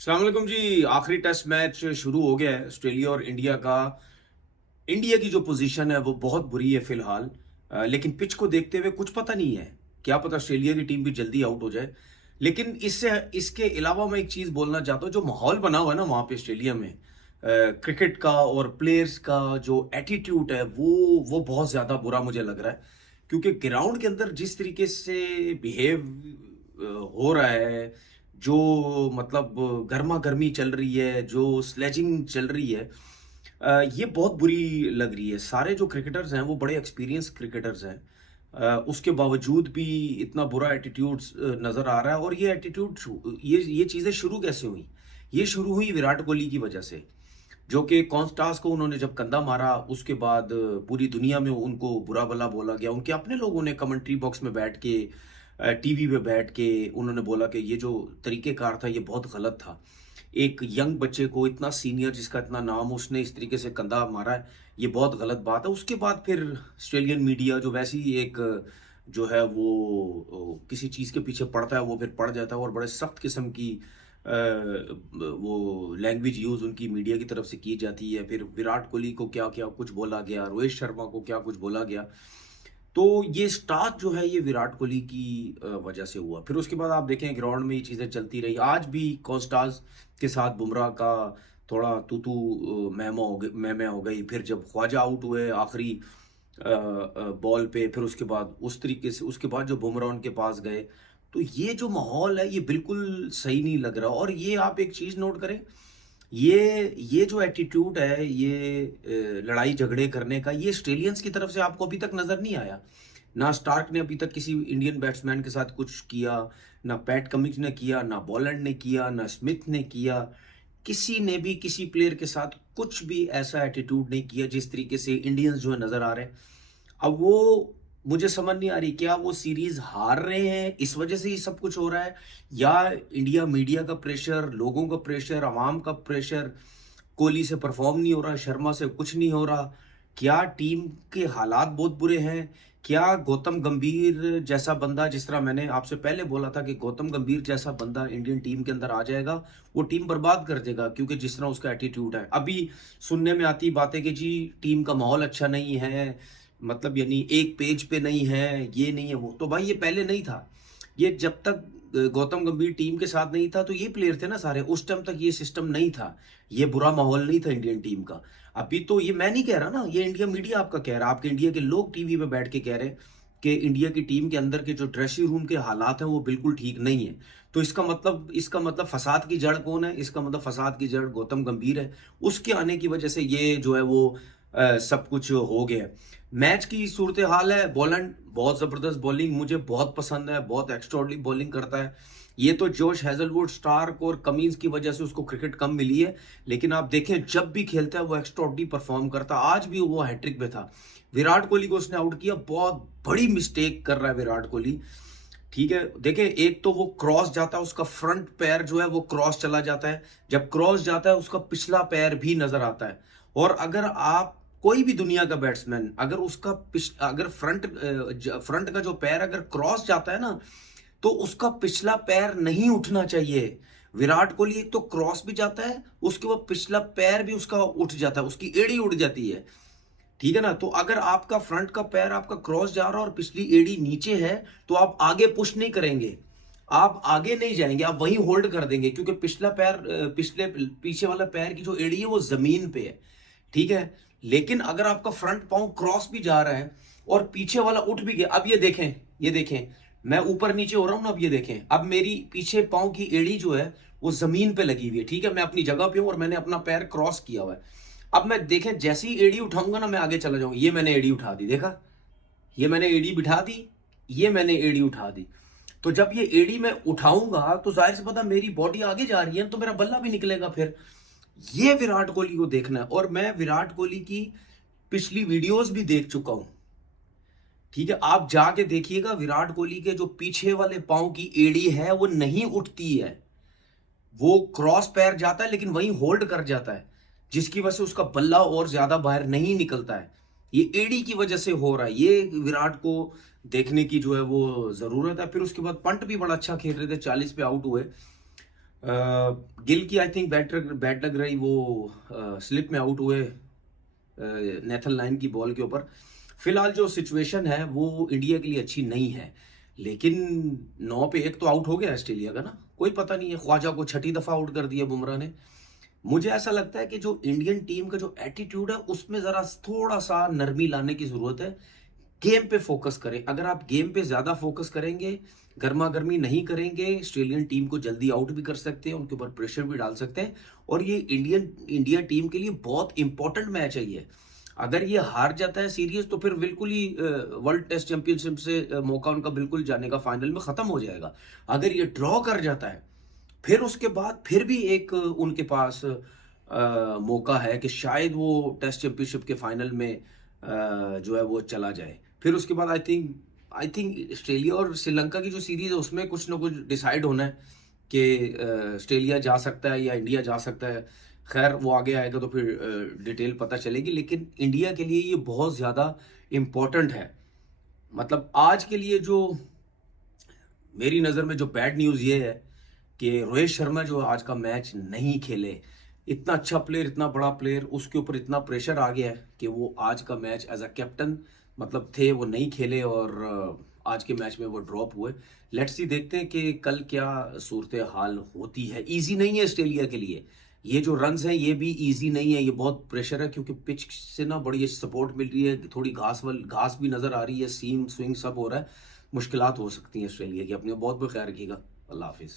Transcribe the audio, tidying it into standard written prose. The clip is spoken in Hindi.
अस्सलाम वालेकुम जी। आखिरी टेस्ट मैच शुरू हो गया है ऑस्ट्रेलिया और इंडिया का। इंडिया की जो पोजीशन है वो बहुत बुरी है फिलहाल। लेकिन पिच को देखते हुए कुछ पता नहीं है, क्या पता ऑस्ट्रेलिया की टीम भी जल्दी आउट हो जाए। लेकिन इससे इसके अलावा मैं एक चीज बोलना चाहता हूँ, जो माहौल बना हुआ है ना वहां पे ऑस्ट्रेलिया में, क्रिकेट का और प्लेयर्स का जो एटीट्यूड है वो बहुत ज्यादा बुरा मुझे लग रहा है। क्योंकि ग्राउंड के अंदर जिस तरीके से बिहेव हो रहा है, जो मतलब गर्मा गर्मी चल रही है, जो स्लेजिंग चल रही है, ये बहुत बुरी लग रही है। सारे जो क्रिकेटर्स हैं वो बड़े एक्सपीरियंस क्रिकेटर्स हैं। उसके बावजूद भी इतना बुरा एटीट्यूड नजर आ रहा है। और ये एटीट्यूड, ये चीजें शुरू कैसे हुई? ये शुरू हुई विराट कोहली की वजह से, जो कि कॉन्स्टास को उन्होंने जब कंधा मारा उसके बाद पूरी दुनिया में उनको बुरा भला बोला गया। उनके अपने लोगों ने कमेंट्री बॉक्स में बैठ के, टीवी पे बैठ के उन्होंने बोला कि ये जो तरीकेकार था ये बहुत गलत था। एक यंग बच्चे को, इतना सीनियर जिसका इतना नाम, उसने इस तरीके से कंधा मारा है, ये बहुत गलत बात है। उसके बाद फिर ऑस्ट्रेलियन मीडिया जो वैसे ही एक जो है वो किसी चीज़ के पीछे पड़ता है वो फिर पड़ जाता है, और बड़े सख्त किस्म की वो लैंग्वेज यूज़ उनकी मीडिया की तरफ से की जाती है। फिर विराट कोहली को क्या क्या कुछ बोला गया, रोहित शर्मा को क्या कुछ बोला गया। तो ये स्टार्ट जो है ये विराट कोहली की वजह से हुआ। फिर उसके बाद आप देखें ग्राउंड में ये चीज़ें चलती रही। आज भी कॉन्स्टास के साथ बुमराह का थोड़ा तू तू मैमा हो गई, मैमे हो गई। फिर जब ख्वाजा आउट हुए आखिरी बॉल पे, फिर उसके बाद उस तरीके से उसके बाद जो बुमराह उनके पास गए, तो ये जो माहौल है ये बिल्कुल सही नहीं लग रहा। और ये आप एक चीज़ नोट करें, ये जो एटीट्यूड है, ये लड़ाई झगड़े करने का, ये ऑस्ट्रेलियंस की तरफ से आपको अभी तक नजर नहीं आया। ना स्टार्क ने अभी तक किसी इंडियन बैट्समैन के साथ कुछ किया, ना पैट कमिंस ने किया, ना बॉलैंड ने किया, ना स्मिथ ने किया। किसी ने भी किसी प्लेयर के साथ कुछ भी ऐसा एटीट्यूड नहीं किया जिस तरीके से इंडियंस जो है नजर आ रहे हैं। अब वो मुझे समझ नहीं आ रही, क्या वो सीरीज हार रहे हैं इस वजह से ये सब कुछ हो रहा है, या इंडिया मीडिया का प्रेशर, लोगों का प्रेशर, अवाम का प्रेशर, कोहली से परफॉर्म नहीं हो रहा, शर्मा से कुछ नहीं हो रहा, क्या टीम के हालात बहुत बुरे हैं, क्या गौतम गंभीर जैसा बंदा, जिस तरह मैंने आपसे पहले बोला था कि गौतम गंभीर जैसा बंदा इंडियन टीम के अंदर आ जाएगा वो टीम बर्बाद कर देगा, क्योंकि जिस तरह उसका एटीट्यूड है। अभी सुनने में आती बातें कि जी टीम का माहौल अच्छा नहीं है, मतलब यानी एक पेज पे नहीं है, ये नहीं है वो। तो भाई ये पहले नहीं था। ये जब तक गौतम गंभीर टीम के साथ नहीं था तो ये प्लेयर थे ना सारे, उस टाइम तक ये सिस्टम नहीं था, ये बुरा माहौल नहीं था इंडियन टीम का। अभी तो ये मैं नहीं कह रहा ना, ये इंडिया मीडिया आपका कह रहा है, आपके इंडिया के लोग टीवी पे बैठ के कह रहे हैं कि इंडिया की टीम के अंदर के जो ड्रेसिंग रूम के हालात हैं वो बिल्कुल ठीक नहीं है। तो इसका मतलब फसाद की जड़ कौन है? इसका मतलब फसाद की जड़ गौतम गंभीर है। उसके आने की वजह से ये जो है वो सब कुछ हो गया। मैच की सूरत हाल है, बॉलैंड बहुत जबरदस्त बॉलिंग मुझे बहुत पसंद है, बहुत एक्स्ट्राऑर्डिनरी बॉलिंग करता है। ये तो जोश हेजलवुड, स्टार्क और कमिंस की वजह से उसको क्रिकेट कम मिली है, लेकिन आप देखें जब भी खेलता है वो एक्स्ट्राऑर्डिनरी परफॉर्म करता है। आज भी वो हैट्रिक पे था। विराट कोहली को उसने आउट किया, बहुत बड़ी मिस्टेक कर रहा है विराट कोहली। ठीक है, देखिए एक तो वो क्रॉस जाता है, उसका फ्रंट पैर जो है वो क्रॉस चला जाता है। जब क्रॉस जाता है उसका पिछला पैर भी नजर आता है। और अगर आप कोई भी दुनिया का बैट्समैन अगर उसका अगर फ्रंट का जो पैर अगर क्रॉस जाता है ना, तो उसका पिछला पैर नहीं उठना चाहिए। विराट कोहली एक तो क्रॉस भी जाता है, उसके बाद पिछला पैर भी उसका उठ जाता है, उसकी एड़ी उड़ जाती है। ठीक है ना? तो अगर आपका फ्रंट का पैर आपका क्रॉस जा रहा है और पिछली एड़ी नीचे है, तो आप आगे पुश नहीं करेंगे, आप आगे नहीं जाएंगे, आप वहीं होल्ड कर देंगे, क्योंकि पिछला पैर पीछे वाला पैर की जो एड़ी है वो जमीन पे है। ठीक है, लेकिन अगर आपका फ्रंट पांव क्रॉस भी जा रहा है और पीछे वाला उठ भी गया, अब ये देखें मैं ऊपर नीचे हो रहा हूं ना, अब ये देखें, अब मेरी पीछे पांव की एड़ी जो है वो जमीन पे लगी हुई है। ठीक है, मैं अपनी जगह पे हूं और मैंने अपना पैर क्रॉस किया हुआ है। अब मैं देखें जैसे ही एड़ी उठाऊंगा ना मैं आगे चला जाऊंगा, ये मैंने एड़ी उठा दी, देखा, ये मैंने एड़ी बिठा दी, ये मैंने एड़ी उठा दी। तो जब ये एड़ी मैं उठाऊंगा तो जाहिर से पता मेरी बॉडी आगे जा रही है तो मेरा बल्ला भी निकलेगा फिर। ये विराट कोहली को देखना है, और मैं विराट कोहली की पिछली वीडियोस भी देख चुका हूं। ठीक है, आप जाके देखिएगा विराट कोहली के जो पीछे वाले पांव की एड़ी है वो नहीं उठती है, वो क्रॉस पैर जाता है लेकिन वहीं होल्ड कर जाता है, जिसकी वजह से उसका बल्ला और ज्यादा बाहर नहीं निकलता है। ये एडी की वजह से हो रहा है, ये विराट को देखने की जो है वो जरूरत है। फिर उसके बाद पंट भी बड़ा अच्छा खेल रहे थे, 40 पे आउट हुए। गिल की आई थिंक बैट लग रही, वो स्लिप में आउट हुए नेथन लाइन की बॉल के ऊपर। फिलहाल जो सिचुएशन है वो इंडिया के लिए अच्छी नहीं है, लेकिन 9 पे 1 तो आउट हो गया ऑस्ट्रेलिया का ना, कोई पता नहीं है। ख्वाजा को छठी दफा आउट कर दिया बुमराह ने। मुझे ऐसा लगता है कि जो इंडियन टीम का जो एटीट्यूड है उसमें जरा थोड़ा सा नरमी लाने की जरूरत है। गेम पे फोकस करें। अगर आप गेम पे ज्यादा फोकस करेंगे, गर्मा गर्मी नहीं करेंगे, ऑस्ट्रेलियन टीम को जल्दी आउट भी कर सकते हैं, उनके ऊपर प्रेशर भी डाल सकते हैं। और ये इंडिया टीम के लिए बहुत इंपॉर्टेंट मैच है ये। अगर ये हार जाता है सीरीज तो फिर बिल्कुल ही वर्ल्ड टेस्ट चैंपियनशिप से मौका उनका बिल्कुल जाने का फाइनल में खत्म हो जाएगा। अगर ये ड्रॉ कर जाता है फिर उसके बाद फिर भी एक उनके पास मौका है कि शायद वो टेस्ट चैंपियनशिप के फाइनल में जो है वो चला जाए। फिर उसके बाद आई थिंक ऑस्ट्रेलिया और श्रीलंका की जो सीरीज है उसमें कुछ ना कुछ डिसाइड होना है कि ऑस्ट्रेलिया जा सकता है या इंडिया जा सकता है। खैर वो आगे आएगा तो फिर डिटेल पता चलेगी, लेकिन इंडिया के लिए ये बहुत ज़्यादा इम्पोर्टेंट है। मतलब आज के लिए जो मेरी नज़र में जो बैड न्यूज़ ये है कि रोहित शर्मा जो आज का मैच नहीं खेले। इतना अच्छा प्लेयर, इतना बड़ा प्लेयर, उसके ऊपर इतना प्रेशर आ गया है कि वो आज का मैच एज अ कैप्टन मतलब थे वो नहीं खेले, और आज के मैच में वो ड्रॉप हुए। लेट्स सी, देखते हैं कि कल क्या सूरत हाल होती है। इजी नहीं है ऑस्ट्रेलिया के लिए, ये जो रन्स हैं ये भी इजी नहीं है, ये बहुत प्रेशर है क्योंकि पिच से ना बड़ी सपोर्ट मिल रही है, थोड़ी घास भी नजर आ रही है, सीम स्विंग सब हो रहा है। मुश्किलात हो सकती हैं ऑस्ट्रेलिया की। अपने बहुत बहुत ख्याल रखिएगा। अल्लाह हाफिज़।